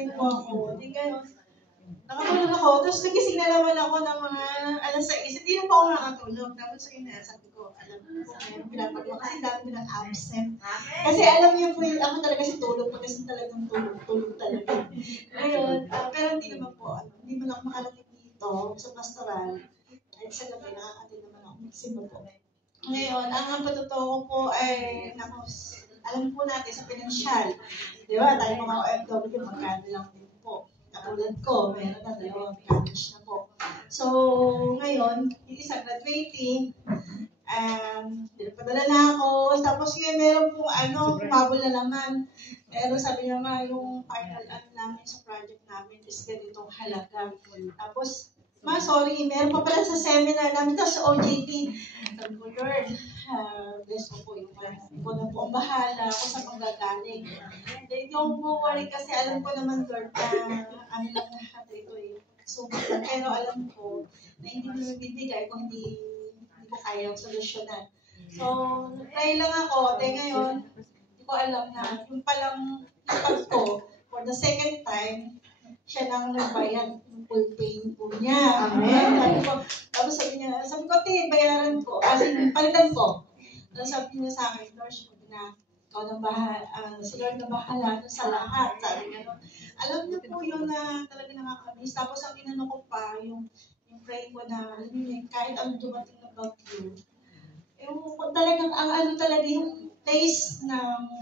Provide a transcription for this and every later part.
rin po ako. Hindi ngayon, nakatulog ako, tapos nagising na naman ako ng mga alas 6. Hindi na po ako nakatulog. Tapos yun na, sabi ko, alam mo, sa akin, pinapagawa kasi dami ko ng absent. Kasi alam niyo po, ako talaga si tulog, pag kasi talagang tulog talaga. Ngayon, pero hindi naman po, hindi mo lang makarating dito sa pastoral. At sa gabi, nakakatid naman ako magsimba po. Ngayon, ang patotoo ko ay, alam po natin sa pinansyal. Di ba, tayo mga OFW, magkano lang din po. Katulad ko, meron na 2 college na po. So, ngayon, yung isa graduating, padala na ako. Tapos ngayon, meron pong kumabol na naman. Pero sabi naman, yung final namin sa project namin is ganitong halaga. Tapos, sorry, meron pa pala sa seminar namin, tapos sa OJT. Sabi ko, Lord, bless mo po yung ko na po ang bahala ako sa panggagaling. Hindi ako worry kasi alam ko naman, Lord, lang lahat ito eh. So, pero alam ko na hindi mo bibigay kung hindi ko kaya yung solusyonan. So, try lang ako. Ngayon, hindi ko alam na yung palang ipag ko, for the second time, siya nang nagbayad ng full pay po niya. Amen. Tapos sabi ko, bayaran ko. Palitan ko. Tapos sabi niya sa akin, Lord, sabi na, ikaw nang bahala, si Lord na bahala sa lahat. Sabi niya, alam niyo po yun na talaga nakakamiss. Tapos ang inano ko pa, yung pray ko na, alam niyo, kahit ang dumating na bagyo, kung talagang, talaga yung taste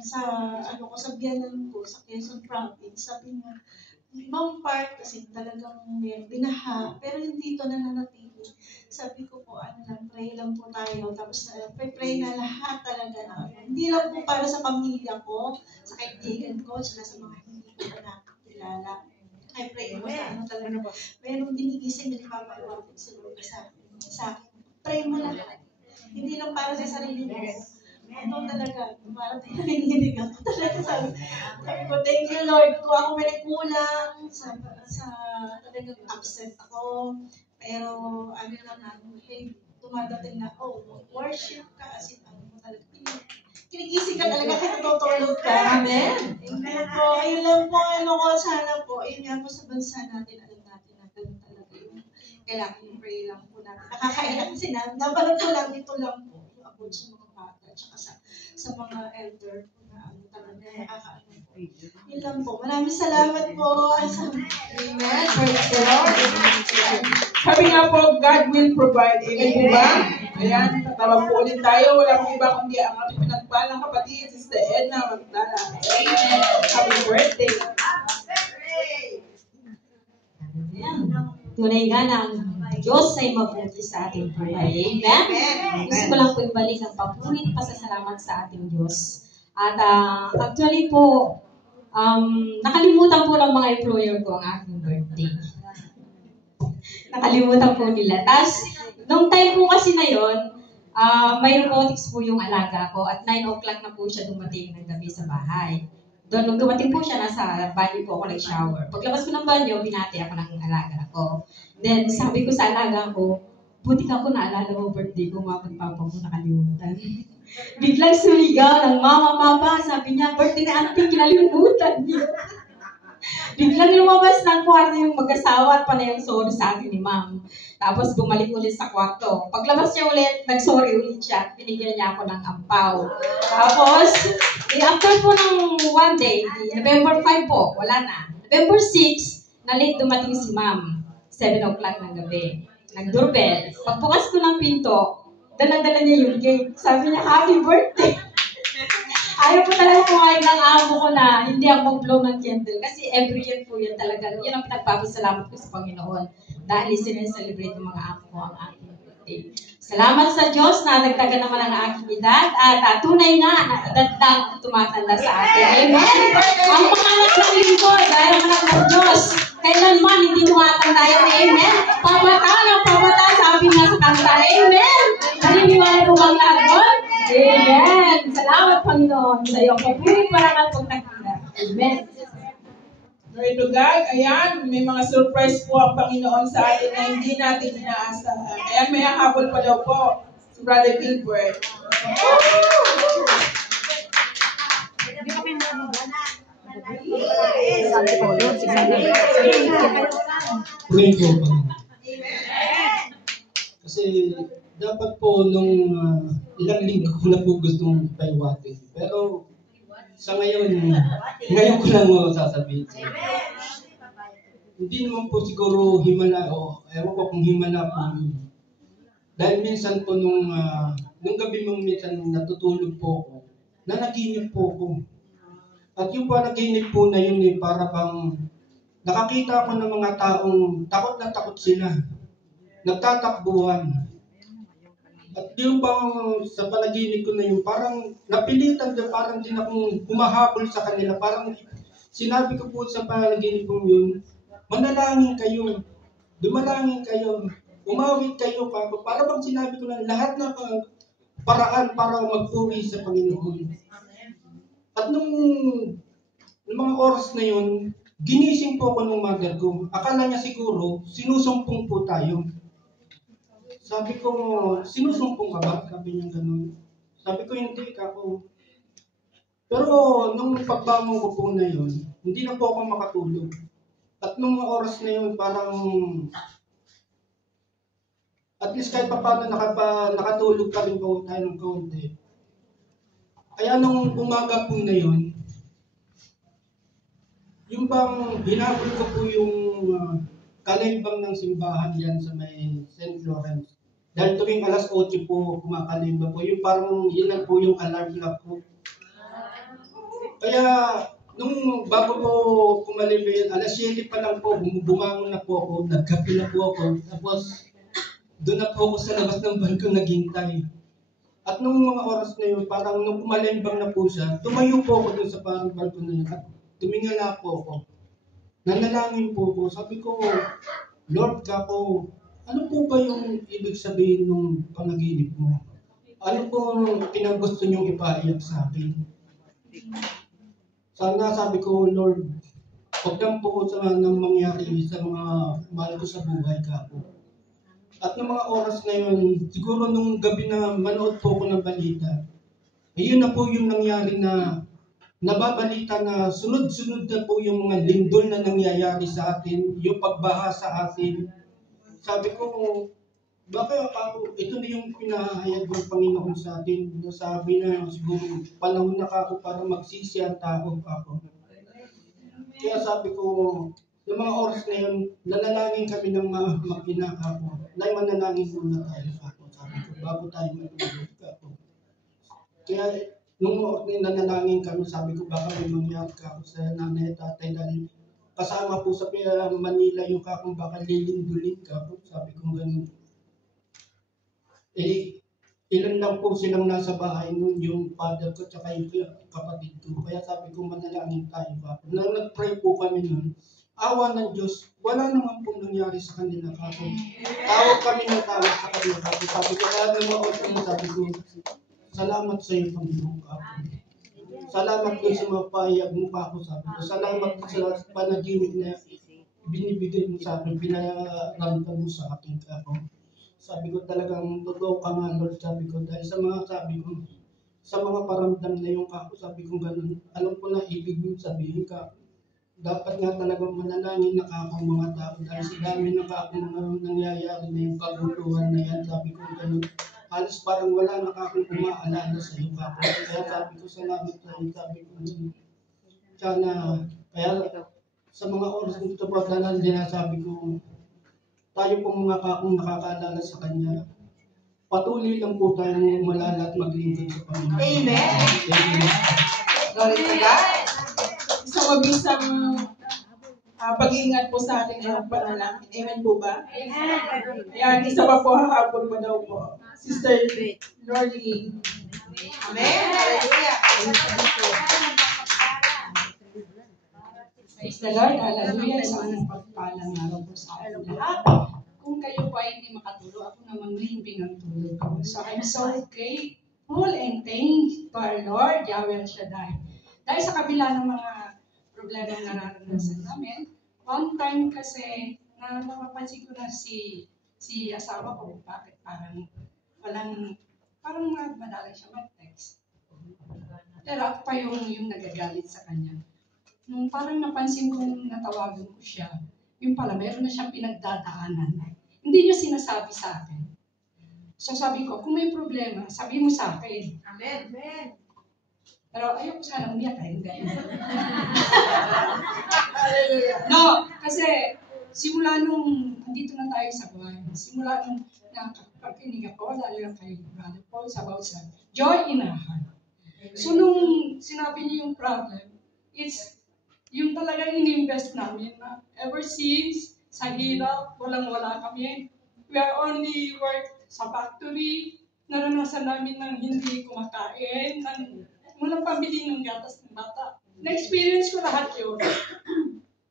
sa biyanan ko, sa Quezon Province, sabi niya, ibang part kasi talagang may binaha, pero hindi ito nananatili. Sabi ko po, pray lang po tayo. Tapos pray na lahat talaga na. Hindi lang po para sa pamilya ko, sa kaibigan ko, sila sa mga hindi ko pa nakakilala. Ay pray mo sa talaga. Mayroong dinigising na ipapalawag sa Lord sa akin. Pray mo lahat. Hindi lang para sa sarili mo. Talaga, parang nanginginig ako talaga. Sabi ko, thank you Lord, kung ako may nagkulang sa talagang absent ako. Pero, dumadating na, worship ka, as in, talaga, kinigising ka talaga, kinatutulog ka. Amen. Amen po. Ayun lang po, sana po, ayun nga po sa bansa natin, alam natin na ganun talaga yung kailangan yung pray lang po natin. Nakakailang sinabi, napanood ko lang, ito lang po, yung about sa mga bata, tsaka sa mga elder po na talaga nakakaano po. Yun lang po. Maraming salamat po. Amen. Praise the Lord. Sabi nga po, God will provide. Amen po ba? Ayan, tatawag po ulit tayo. Wala pong iba kundi ang ating pinagpalang kapatid, Sister Edna Magdala. Amen. Happy birthday. Tunay nga na ang Diyos ay mabuti sa ating buhay. Amen? Gusto ko lang po ibalik ang pagpunit pasasalamat sa ating Diyos. At actually po, nakalimutan po ng mga employer ko ang aking birthday. Nakalimutan po nila. Tapos, nung time po kasi na yun, may robotics po yung alaga ko at 9 o'clock na po siya dumating ng gabi sa bahay. Doon, nung dumating po siya, nasa banyo po ako nag-shower. Paglabas ko ng banyo, binati ako ng alaga ko. Then, sabi ko sa alaga ko, buti ka ko naalala mo birthday ko, mga pagpapa ko nakalimutan. Biglang sumigaw ng mama, papa, sabi niya, birthday na auntie, kinalimutan niya. Biglang lumabas ng kwarto yung mag-asawa at panayang sorry sa akin ni ma'am. Tapos bumalik ulit sa kwarto. Paglabas niya ulit, nag-sorry ulit siya. Binigyan niya ako ng ampaw. Tapos, after po ng one day, November 5 po, wala na. November 6, na late dumating si ma'am. 7 o'clock ng gabi. Nag-doorbell. Pagbukas ko ng pinto, dala-dala niya yung cake. Sabi niya, happy birthday! Ayaw ko talaga pumayag ng amo ko na hindi ako mag-blow ng candle. Kasi every year po yan talaga. Yan ang pinagpapasalamat ko sa Panginoon. Dahil sineselebrate ng mga amo ko ang aking birthday. Salamat sa Diyos na nagtaga naman ang aking edad. At tunay nga na edad lang tumatanda sa atin. Amen! Ang mga anak ng lingkod, dahil ang anak ng Diyos, kailanman hindi tumatanda yan. Amen! Pabata ng pabata, sabi nga sa kanta. Amen! Naniniwala po bang lahat doon? Amen! Salamat, Panginoon, sa iyong papulit parangal pong nakita. Amen! Glory to God. Ayan, may mga surprise po ang Panginoon sa atin na hindi natin inaasahan. Ayan, may habol pa daw po si Brother Gilbert. Pray po pa. Kasi dapat po nung ilang linggo ko na po gustong paiwatin. Pero sa ngayon ko lang sasabihin. Hindi naman po siguro himala o ewan ko kung himala po yun. Dahil minsan po nung gabi mong minsan natutulog po ako, nanaginip po ako. At yung panaginip po na yun para bang nakakita ako ng mga taong takot na takot sila. Nagtatakbuhan. At yung bang sa panaginip ko na yun, parang napilitan din, parang din akong humahabol sa kanila. Parang sinabi ko po sa panaginip ko yun, manalangin kayo, dumalangin kayo, umawit kayo, para bang sinabi ko na lahat na paraan para magpuri sa Panginoon. At nung mga oras na yun, ginising po ako ng mother ko. Akala niya siguro, sinusumpong po tayo. Sabi ko, sinusumpong ka ba? Sabi niya ganun. Sabi ko, hindi ako. Pero nung pagbangon ko po na yun, hindi na po ako makatulog. At nung oras na yun, parang at least kahit pa paano nakatulog pa rin po tayo ng kaunti. Kaya nung umaga po na yun, yung bang hinabol ko po yung kalimbang ng simbahan yan sa may St. Lawrence. Dahil tuwing alas 8 po kumakalimba po, yung parang yun lang po yung alarm clock ko. Kaya nung bago po kumalimba yun, alas 7 pa lang po, bumangon na po ako, nagkape na po ako, tapos doon na po ako sa labas ng balkon naghintay. At nung mga oras na yun, parang nung kumalimbang na po siya, tumayo po ako doon sa parang balkon na yun at tumingala po ako. Nanalangin po ako. Sabi ko, Lord kako, ano po ba yung ibig sabihin ng panaginip mo? Ano po pinagusto niyong ipahayag sa akin? Sana sabi ko, Lord, huwag lang po sa nang mangyari sa mga mahal ko sa buhay kako. At ng mga oras na yun, siguro nung gabi na manood po ako ng balita, ayun na po yung nangyari na nababalita na sunod-sunod na po yung mga lindol na nangyayari sa atin, yung pagbaha sa atin. Sabi ko, bakit ako, ito na yung pinahayag ng Panginoon sa atin. Sabi na siguro, panahon na ako para magsisi ang tao ako. Kaya sabi ko, noong mga oras na yun, nanalangin kami ng mag-ina ako. Nay, manalangin muna tayo ako. Sabi ko, bago tayo matulog ako. Kaya, nung nanalangin kami, sabi ko, baka may mangyari ka ako sa nanay at tatay dahil kasama po sa Manila yung kakong baka lilindulin ka po. Sabi ko ganun. Ilan lang po silang nasa bahay nun, yung father ko tsaka yung kapatid ko. Kaya sabi ko, manalangin tayo ba? Nang nag-pray po kami nun, awa ng Diyos, wala naman po nangyari sa kanila kako. Tawag kami ng tawag sa kanila kako. Sabi ko, kaya naman sabi ko, salamat sa iyo, Panginoon kako. Salamat doon sa mga pahayag mo kako, sabi ko. Salamat sa panaginip na binibigay mo sa akin, pinaramdam mo sa akin kako. Sabi ko talagang totoo ka nga, Lord, sabi ko. Dahil sa mga sabi ko, sa mga paramdam na yung kako, sabi ko ganun, alam ko na ibig mo sabihin ka. Dapat nga talagang manalangin na kako mga tao dahil sa dami na kako nangyayari na yung kaguluhan na yan. Sabi ko ganun, halos parang wala na kako umaalala sa iyo kako. Kaya sabi ko salamat sa iyo, sabi ko ganun. Sana, kaya sa mga oras nito po, dahil sinasabi ko, tayo pong mga kakong nakakaalala sa Kanya, patuloy lang po tayong umalala at maglingkod sa Panginoon. Amen! Amen. Glory to God! Isang mabisang pag-iingat po sa atin ay ang panalangin. Amen po ba? Amen! Ayan, isa pa po, hahapon mo daw po. Sister Lordy. Amen! Hallelujah! Praise the Lord, hallelujah, sa anong pagpalang araw po sa ating lahat. Kung kayo po ay hindi makatulog, ako naman rin pinagtulog ko. So I'm so grateful and thank to our Lord, Yahweh Shaddai. Dahil sa kabila ng mga problema na naranasan namin, one time kasi, napapansin ko na si asawa ko, bakit parang madalang siya mag-text. Pero ako pa yung nagagalit sa kanya. nung parang napansin kong natawagan ko siya, yung pala, meron na siyang pinagdadaanan. Hindi niya sinasabi sa akin. So sabi ko, kung may problema, sabi mo sa akin. Amen. Pero ayoko sana umiyak eh. Hindi. No, kasi simula nung andito na tayo sa buhay, simula nung nakakakinig ako, lalo na kay Brother Paul, about sa joy in our heart. So nung sinabi niya yung problem, it's yung talagang in-invest namin na ever since, sa hirap, walang-wala kami. We are only work sa factory, naranasan namin ng hindi kumakain, ng walang pambili ng gatas ng bata. Na-experience ko lahat yun.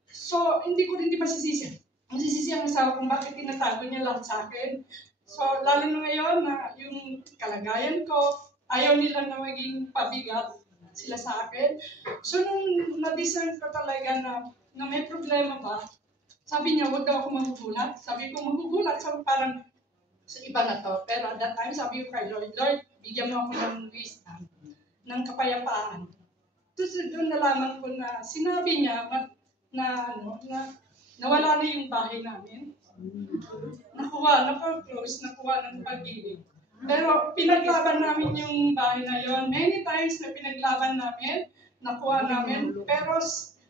So, hindi ko rin masisisi. Masisisi ang asawa kung bakit tinatago niya lahat sa akin. So, lalo na ngayon na yung kalagayan ko, ayaw nila na maging pabigat sila sa akin. So, nung na-discern ko talaga na may problema ba, sabi niya, huwag daw ako magugulat. Sabi ko, magugulat. So, parang sa iba na to. Pero at that time, sabi ko kay Lord, bigyan mo ako ng wisdom, ng kapayapaan. Tapos doon nalaman ko na sinabi niya na nawala na yung bahay namin. Nakuha ng pag-ibig. Pero pinaglaban namin yung bahay na yon. Many times na pinaglaban namin, nakuha namin. Pero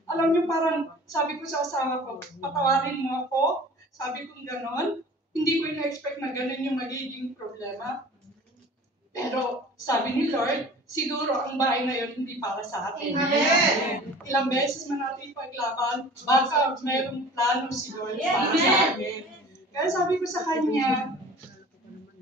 alam niyo parang sabi ko sa asawa ko, patawarin mo ako. Sabi ko gano'n. Hindi ko ina-expect na gano'n yung magiging problema. Pero sabi ni Lord, siguro ang bahay na yon hindi para sa atin. Amen. Ilang beses man natin paglaban, baka mayroong plano si Lord para sa atin. Kaya sabi ko sa kanya,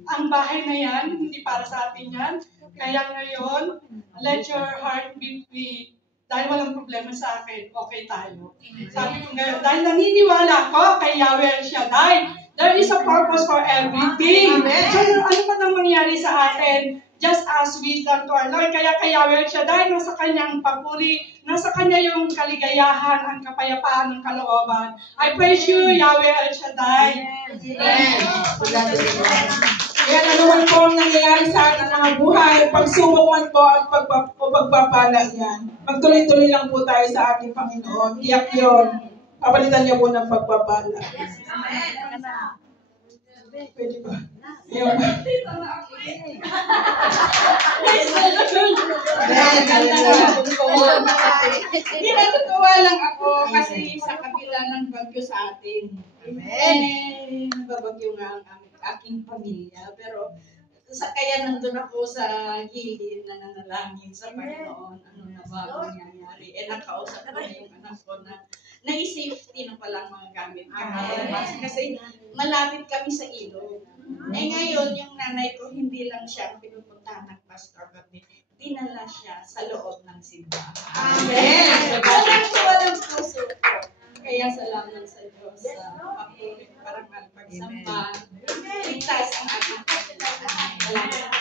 ang bahay na yan, hindi para sa atin yan. Kaya ngayon, let your heart be free. Dahil walang problema sa akin, okay tayo. Sabi ko ngayon, dahil naniniwala ko kay Yahweh El Shaddai, there is a purpose for everything. Amen. So, ano pa nang mangyari sa atin? Just as we done to our Lord. Kaya kay Yahweh El Shaddai, nasa kanyang papuri, nasa kanya yung kaligayahan, ang kapayapaan ng kalooban. I praise you, Yahweh El Shaddai. Amen. Kaya ano man po ang nangyayari sa ating mga buhay, pagsubok man po at pagpapala yan. Magtuloy-tuloy lang po tayo sa ating Panginoon. Tiyak yun. Papalitan niya po ng pagpapala. Pwede ba? Yun. Natutuwa lang ako kasi sa kabila ng bagyo sa atin. Babagyo nga ang aking pamilya. Pero kaya nandun ako sa gilid na nanalangin sa Panginoon. Ano na ba ang nangyayari? Nakausap ko yung anak ko na nai-safety na palang mga gamit kami. Kasi malapit kami sa ilog. Ngayon, yung nanay ko, hindi lang siya ang pinupuntahan ng pastor, kundi dinala siya sa loob ng simbahan. Amen. Tuwa ng puso ko. Kaya salamat sa Diyos sa papuri, parang pagsamba. Ligtas ang aking pagkalaan.